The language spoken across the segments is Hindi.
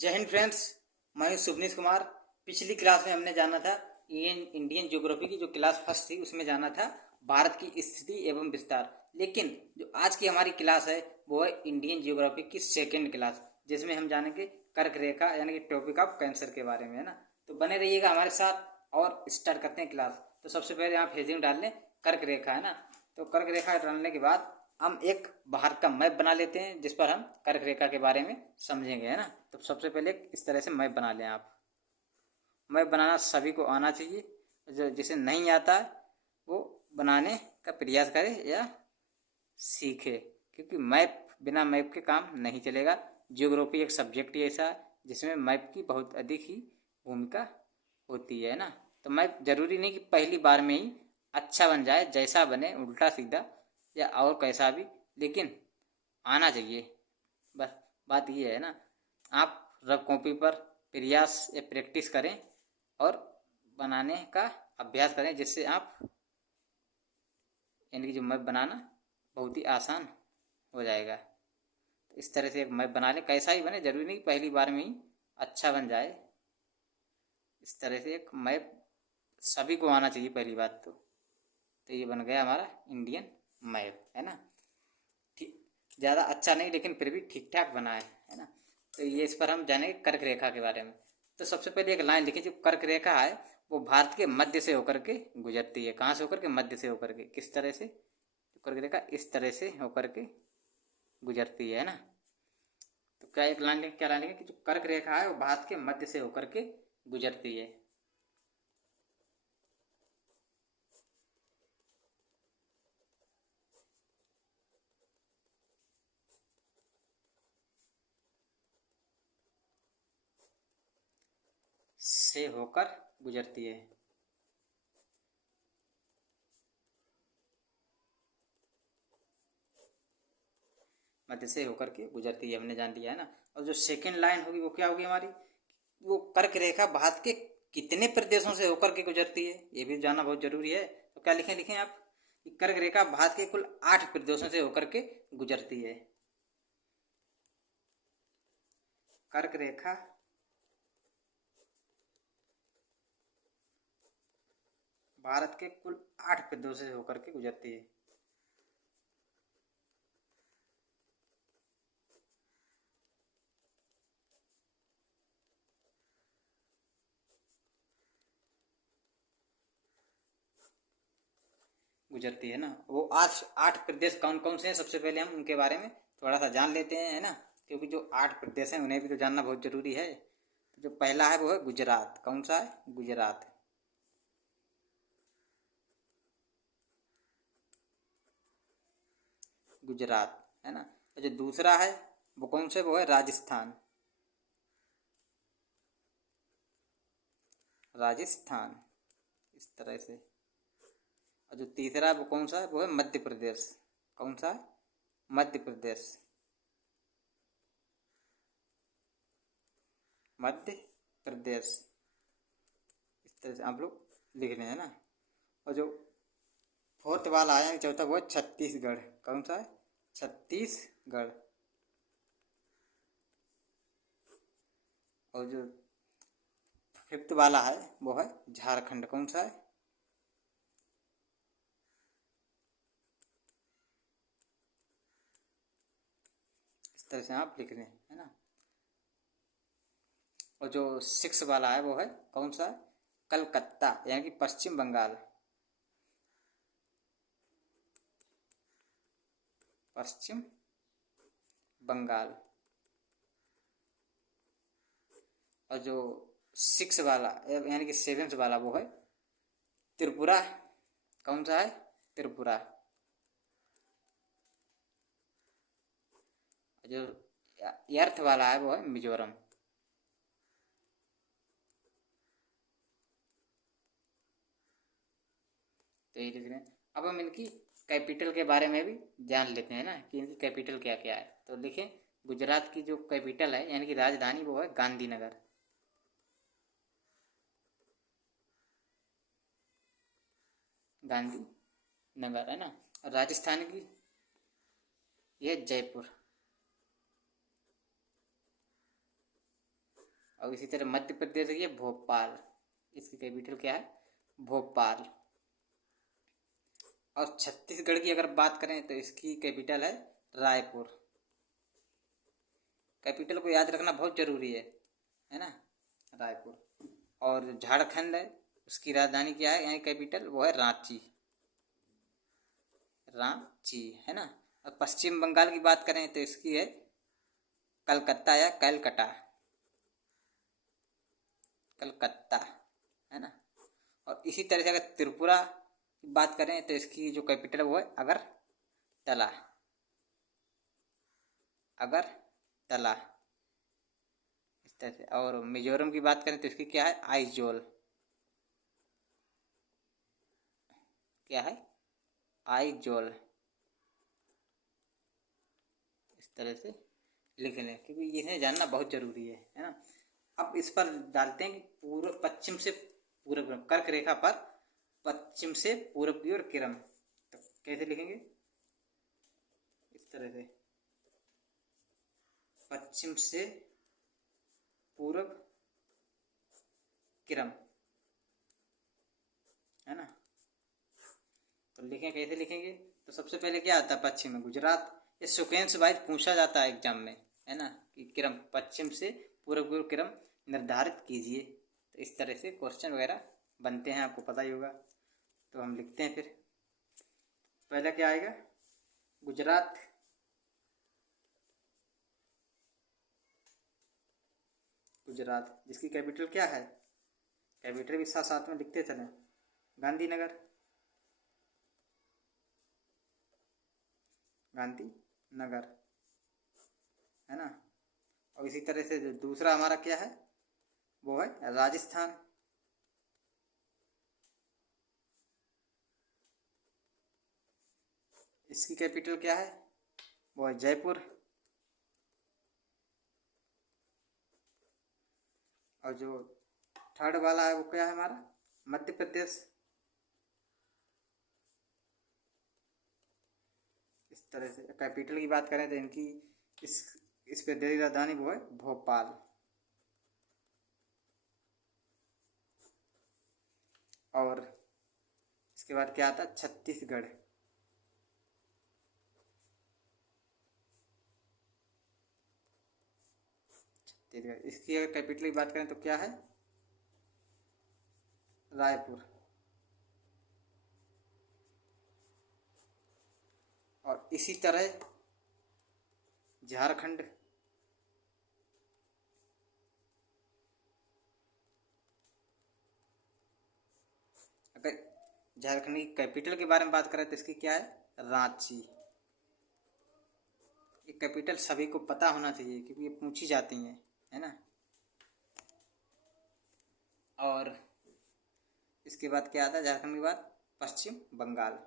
जय हिंद फ्रेंड्स। मैं हूं सुबनीश कुमार। पिछली क्लास में हमने जाना था इंडियन ज्योग्राफी की जो क्लास फर्स्ट थी उसमें जाना था भारत की स्थिति एवं विस्तार। लेकिन जो आज की हमारी क्लास है वो है इंडियन ज्योग्राफी की सेकेंड क्लास, जिसमें हम जानेंगे कर्क रेखा यानी कि टॉपिक ऑफ कैंसर के बारे में, है ना। तो बने रहिएगा हमारे साथ और स्टार्ट करते हैं क्लास। तो सबसे पहले आप हेडिंग डाल लें कर्क रेखा, है ना। तो कर्क रेखा डालने के बाद हम एक भारत का मैप बना लेते हैं जिस पर हम कर्क रेखा के बारे में समझेंगे, है ना। तो सबसे पहले इस तरह से मैप बना लें आप। मैप बनाना सभी को आना चाहिए, जो जिसे नहीं आता है वो बनाने का प्रयास करे या सीखे, क्योंकि मैप बिना मैप के काम नहीं चलेगा। जियोग्राफी एक सब्जेक्ट ही ऐसा है जिसमें मैप की बहुत अधिक ही भूमिका होती है ना। तो मैप जरूरी नहीं कि पहली बार में ही अच्छा बन जाए, जैसा बने उल्टा सीधा या और कैसा भी, लेकिन आना चाहिए। बस बात ये है ना। आप रफ कॉपी पर प्रयास या प्रैक्टिस करें और बनाने का अभ्यास करें, जिससे आप यानी कि जो मैप बनाना बहुत ही आसान हो जाएगा। तो इस तरह से एक मैप बना लें, कैसा ही बने, जरूरी नहीं पहली बार में ही अच्छा बन जाए। इस तरह से एक मैप सभी को आना चाहिए पहली बात तो ये बन गया हमारा इंडियन मैप, है ना। ठीक, ज़्यादा अच्छा नहीं लेकिन फिर भी ठीक ठाक बना है ना। तो ये इस पर हम जानेंगे कर्क रेखा के बारे में। तो सबसे पहले एक लाइन लिखिए, जो कर्क रेखा है वो भारत के मध्य से होकर के गुजरती है। कहाँ से होकर के? मध्य से होकर के। किस तरह से? कर्क रेखा इस तरह से होकर के गुजरती है ना। तो क्या एक लाइन लिख, क्या लाइन लिखे कि जो कर्क रेखा है वो भारत के मध्य से होकर के गुजरती है। से होकर गुजरती है। मध्य से होकर के गुजरती है, हमने जान लिया है ना। और जो सेकंड लाइन होगी वो क्या होगी हमारी? वो कर्क रेखा भारत के कितने प्रदेशों से होकर के गुजरती है, ये भी जानना बहुत जरूरी है। तो क्या लिखें? लिखें आप कि कर्क रेखा भारत के कुल 8 प्रदेशों से होकर के गुजरती है। कर्क रेखा भारत के कुल 8 प्रदेशों से होकर के गुजरती है। गुजरती है ना। वो आज 8 प्रदेश कौन कौन से हैं, सबसे पहले हम उनके बारे में थोड़ा सा जान लेते हैं, है ना। क्योंकि जो 8 प्रदेश हैं उन्हें भी तो जानना बहुत जरूरी है। तो जो पहला है वो है गुजरात। कौन सा है? गुजरात। गुजरात, है ना। और जो दूसरा है वो कौन से? वो है राजस्थान। राजस्थान, इस तरह से। और जो तीसरा वो कौन सा है? वो है मध्य प्रदेश। कौन सा है? मध्य प्रदेश। मध्य प्रदेश, इस तरह से आप लोग लिख रहे हैं ना। और जो फोर्थ वाला है यानी चौथा, वो है छत्तीसगढ़। कौन सा है? छत्तीसगढ़। और जो फिफ्थ वाला है वो है झारखंड। कौन सा है? इस तरह से आप लिख रहे हैं, है ना। और जो सिक्स वाला है वो है कौन सा है? कलकत्ता यानी कि पश्चिम बंगाल। पश्चिम बंगाल। और जो सिक्स वाला यानी कि सेवेंथ वाला वो है त्रिपुरा। कौन सा है? त्रिपुरा। जो अर्थ वाला है वो है मिजोरम। तो ये लिख रहे हैं। अब हम इनकी कैपिटल के बारे में भी जान लेते हैं ना कि इनकी कैपिटल क्या क्या है। तो लिखें, गुजरात की जो कैपिटल है यानी कि राजधानी वो है गांधीनगर। गांधी नगर, है ना। और राजस्थान की यह जयपुर। और इसी तरह मध्य प्रदेश की है भोपाल, इसकी कैपिटल क्या है? भोपाल। और छत्तीसगढ़ की अगर बात करें तो इसकी कैपिटल है रायपुर। कैपिटल को याद रखना बहुत जरूरी है ना, रायपुर। और झारखंड है, उसकी राजधानी क्या है, यानी कैपिटल वो है रांची, रांची, है ना। और पश्चिम बंगाल की बात करें तो इसकी है कलकत्ता या कलकत्ता, कलकत्ता, है ना। और इसी तरह से अगर त्रिपुरा की बात करें तो इसकी जो कैपिटल है वो है अगरतला, अगरतला, इस तरह से। और मिजोरम की बात करें तो इसकी क्या है? आइजोल, क्या है? आइजोल, इस तरह से लिख लें, क्योंकि इन्हें जानना बहुत जरूरी है ना। अब इस पर डालते हैं कि पूर्व पश्चिम से पूर्व, कर्क रेखा पर पश्चिम से पूर्व की ओर किरण, तो कैसे लिखेंगे? इस तरह से, पश्चिम से पूर्व किरण, है ना। तो लिखें, कैसे लिखेंगे? तो सबसे पहले क्या आता है पश्चिम में? गुजरात। ये सिक्वेंस वाइज पूछा जाता है एग्जाम में, है ना, कि क्रम पश्चिम से पूर्व की ओर क्रम निर्धारित कीजिए। तो इस तरह से क्वेश्चन वगैरह बनते हैं, आपको पता ही होगा। तो हम लिखते हैं फिर। पहला क्या आएगा? गुजरात, गुजरात, जिसकी कैपिटल क्या है? कैपिटल भी साथ साथ में लिखते चलें, गांधीनगर, गांधीनगर, है ना। और इसी तरह से जो दूसरा हमारा क्या है वो है राजस्थान, इसकी कैपिटल क्या है? वो है जयपुर। और जो थर्ड वाला है वो क्या है हमारा? मध्य प्रदेश। इस तरह से कैपिटल की बात करें तो इनकी इस प्रदेश की राजधानी वो है भोपाल। और इसके बाद क्या आता है? छत्तीसगढ़, छत्तीसगढ़, इसकी अगर कैपिटल की बात करें तो क्या है? रायपुर। और इसी तरह झारखंड, अगर झारखंड की कैपिटल के बारे में बात करें तो इसकी क्या है? रांची। ये कैपिटल सभी को पता होना चाहिए क्योंकि ये पूछी जाती हैं, है ना। और इसके बाद क्या आता है झारखंड के बाद? पश्चिम बंगाल।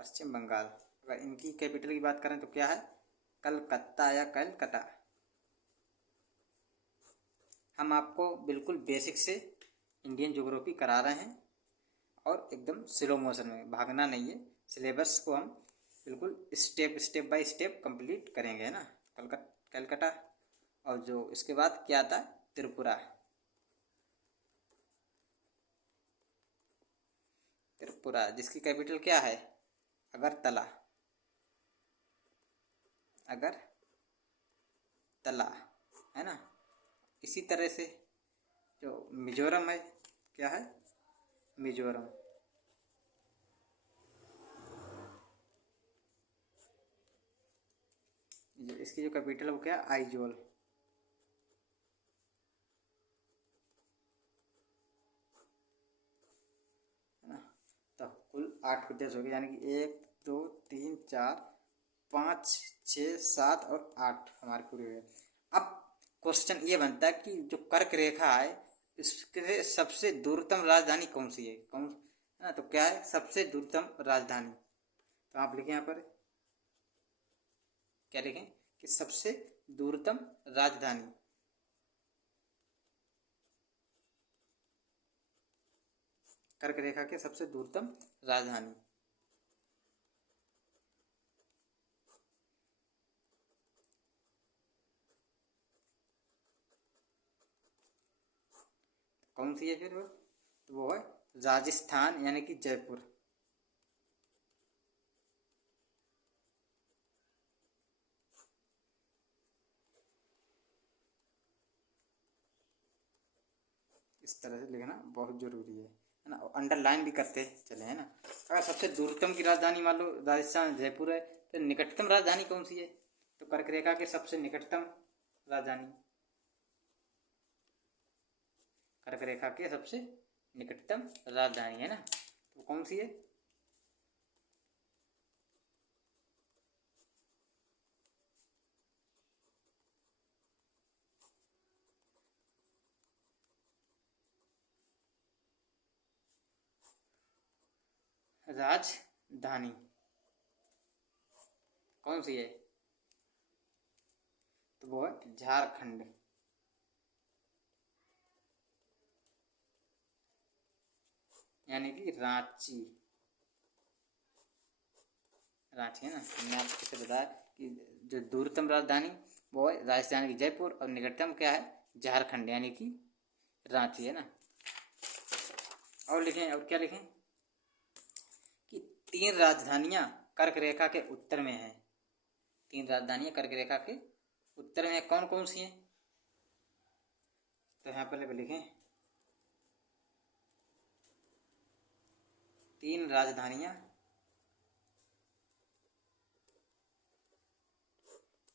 पश्चिम बंगाल, अगर इनकी कैपिटल की बात करें तो क्या है? कलकत्ता या कलकत्ता। हम आपको बिल्कुल बेसिक से इंडियन ज्योग्राफी करा रहे हैं और एकदम स्लो मोशन में, भागना नहीं है। सिलेबस को हम बिल्कुल स्टेप बाय स्टेप कंप्लीट करेंगे, है ना। कलकत्ता। और जो इसके बाद क्या आता है? त्रिपुरा, त्रिपुरा, जिसकी कैपिटल क्या है? अगरतला, अगरतला, है ना। इसी तरह से जो मिजोरम है, क्या है? मिजोरम। इसकी जो कैपिटल है वो क्या है? आइजोल, है ना। तो कुल 8 प्रदेश हो गए, यानी कि 1 2 3 4 5 6 7 और 8 हमारे पूरे हुए। अब क्वेश्चन ये बनता है कि जो कर्क रेखा है इसके सबसे दूरतम राजधानी कौन सी है? कौन, है ना। तो क्या है सबसे दूरतम राजधानी? तो आप लिखें यहाँ पर, क्या लिखें कि सबसे दूरतम राजधानी, कर्क रेखा के सबसे दूरतम राजधानी। कौन सी है फिर वो? तो वो है राजस्थान यानी कि जयपुर। इस तरह से लिखना बहुत जरूरी है ना, अंडरलाइन भी करते चले, है ना। अगर सबसे दूरतम की राजधानी मान लो राजस्थान जयपुर है, तो निकटतम राजधानी कौन सी है? तो कर्क रेखा के सबसे निकटतम राजधानी, कर्क रेखा के सबसे निकटतम राजधानी, है ना, तो कौन सी है? राजधानी कौन सी है? तो वो है झारखंड, यानी कि रांची। रांची है ना, हमने आपको कैसे बताया कि जो दूरतम राजधानी वो है राजस्थान की जयपुर, और निकटतम क्या है? झारखंड यानी कि रांची, है ना। और लिखें, और क्या लिखें कि तीन राजधानियां कर्क रेखा के उत्तर में है। तीन राजधानियां कर्क रेखा के उत्तर में कौन कौन सी हैं? तो यहाँ पर लिखें तीन राजधानियां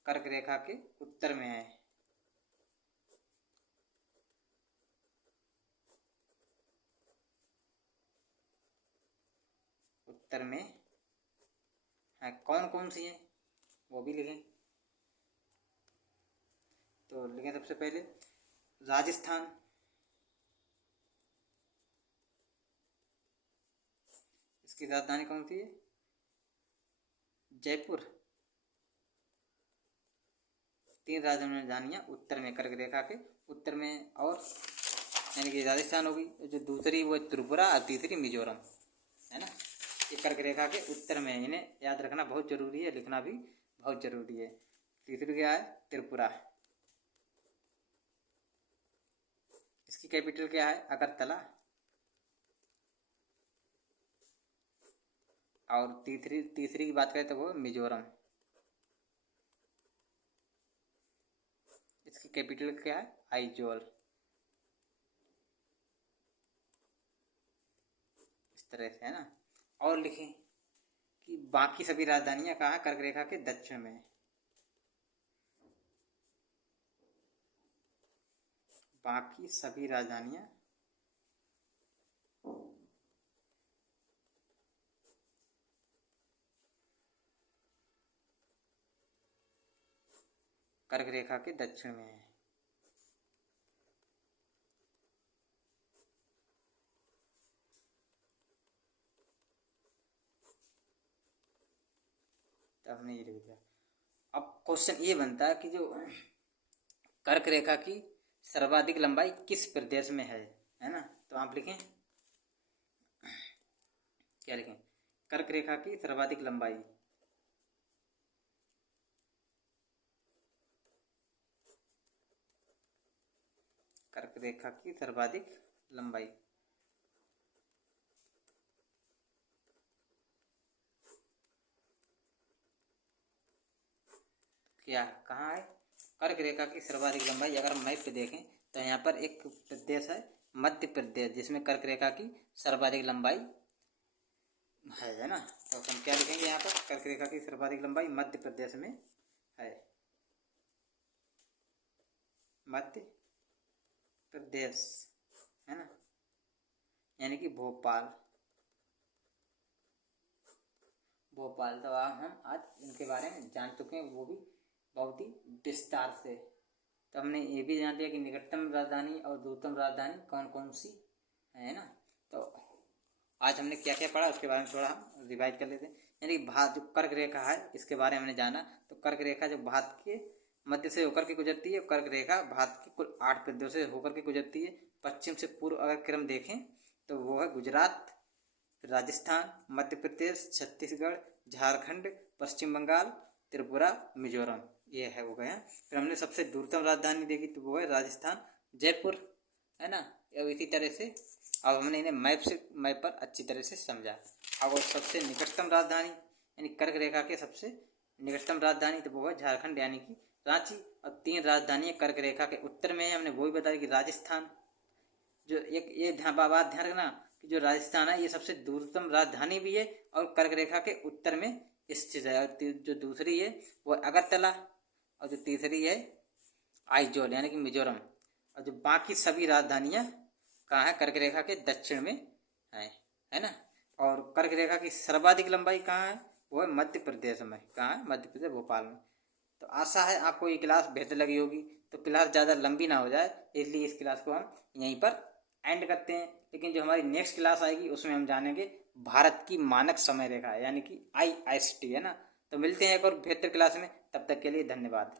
कर्क रेखा के उत्तर में है। उत्तर में है, कौन कौन सी हैं वो भी लिखें। तो लिखें सबसे पहले राजस्थान, इसकी राजधानी कौन सी है? जयपुर। तीन राजधानियां उत्तर में, कर्क रेखा के उत्तर में, और यानी कि राजस्थान होगी, जो दूसरी वो त्रिपुरा और तीसरी मिजोरम, है ना। ये कर्क रेखा के उत्तर में, इन्हें याद रखना बहुत जरूरी है, लिखना भी बहुत जरूरी है। तीसरी क्या है? त्रिपुरा। इसकी कैपिटल क्या है? अगरतला। और तीसरी तीसरी की बात करें तो वो मिजोरम। इसकी कैपिटल क्या है? आइजोल। इस तरह से, है ना। और लिखें कि बाकी सभी राजधानियां कहाँ? कर्क रेखा के दक्षिण में। बाकी सभी राजधानियां कर्क रेखा के दक्षिण में है। तो हमने ये लिख दिया। अब क्वेश्चन ये बनता है कि जो कर्क रेखा की सर्वाधिक लंबाई किस प्रदेश में है ना। तो आप लिखें, क्या लिखें? कर्क रेखा की सर्वाधिक लंबाई, कर्क रेखा की सर्वाधिक लंबाई क्या कहाँ है? कर्क रेखा की सर्वाधिक लंबाई अगर हम मैप पे देखें तो यहाँ पर एक प्रदेश है मध्य प्रदेश, जिसमें कर्क रेखा की सर्वाधिक लंबाई है ना। तो हम क्या लिखेंगे यहाँ पर? कर्क रेखा की सर्वाधिक लंबाई मध्य प्रदेश में है। मध्य प्रदेश, है ना, यानी कि भोपाल। भोपाल, तो हम आज इनके बारे में जान चुके हैं, वो भी बहुत ही विस्तार से। तो हमने ये भी जान लिया कि निकटतम राजधानी और दूरतम राजधानी कौन कौन सी है ना। तो आज हमने क्या क्या पढ़ा उसके बारे में थोड़ा हम रिवाइज कर लेते हैं। यानी भारत जो कर्क रेखा है इसके बारे में हमने जाना। तो कर्क रेखा जो भारत के मध्य से होकर के गुजरती है, कर्क रेखा भारत के कुल 8 प्रदेशों से होकर के गुजरती है। पश्चिम से पूर्व अगर क्रम देखें तो वो है गुजरात, राजस्थान, मध्य प्रदेश, छत्तीसगढ़, झारखंड, पश्चिम बंगाल, त्रिपुरा, मिजोरम, ये है हो गया। फिर हमने सबसे दूरतम राजधानी देखी तो वो है राजस्थान, जयपुर, है ना। अब इसी तरह से अब हमने इन्हें मैप पर अच्छी तरह से समझा। अब सबसे निकटतम राजधानी यानी कर्क रेखा के सबसे निकटतम राजधानी तो वो है झारखंड यानी कि रांची। और 3 राजधानी कर्क रेखा के उत्तर में है, हमने वो भी बताया कि राजस्थान, जो एक ये बात ध्यान रखना कि जो राजस्थान है ये सबसे दूरतम राजधानी भी है और कर्क रेखा के उत्तर में स्थित है। और जो दूसरी है वो अगरतला, और जो तीसरी है आइजोल यानी कि मिजोरम। और जो बाकी सभी राजधानियां कहाँ है, कर्क रेखा के दक्षिण में है ना। और कर्क रेखा की सर्वाधिक लंबाई कहाँ है, वो है मध्य प्रदेश में। कहाँ है, मध्य प्रदेश, भोपाल में। तो आशा है आपको ये क्लास बेहतर लगी होगी। तो क्लास ज़्यादा लंबी ना हो जाए इसलिए इस क्लास को हम यहीं पर एंड करते हैं। लेकिन जो हमारी नेक्स्ट क्लास आएगी उसमें हम जानेंगे भारत की मानक समय रेखा यानी कि IST, है ना। तो मिलते हैं एक और बेहतर क्लास में, तब तक के लिए धन्यवाद।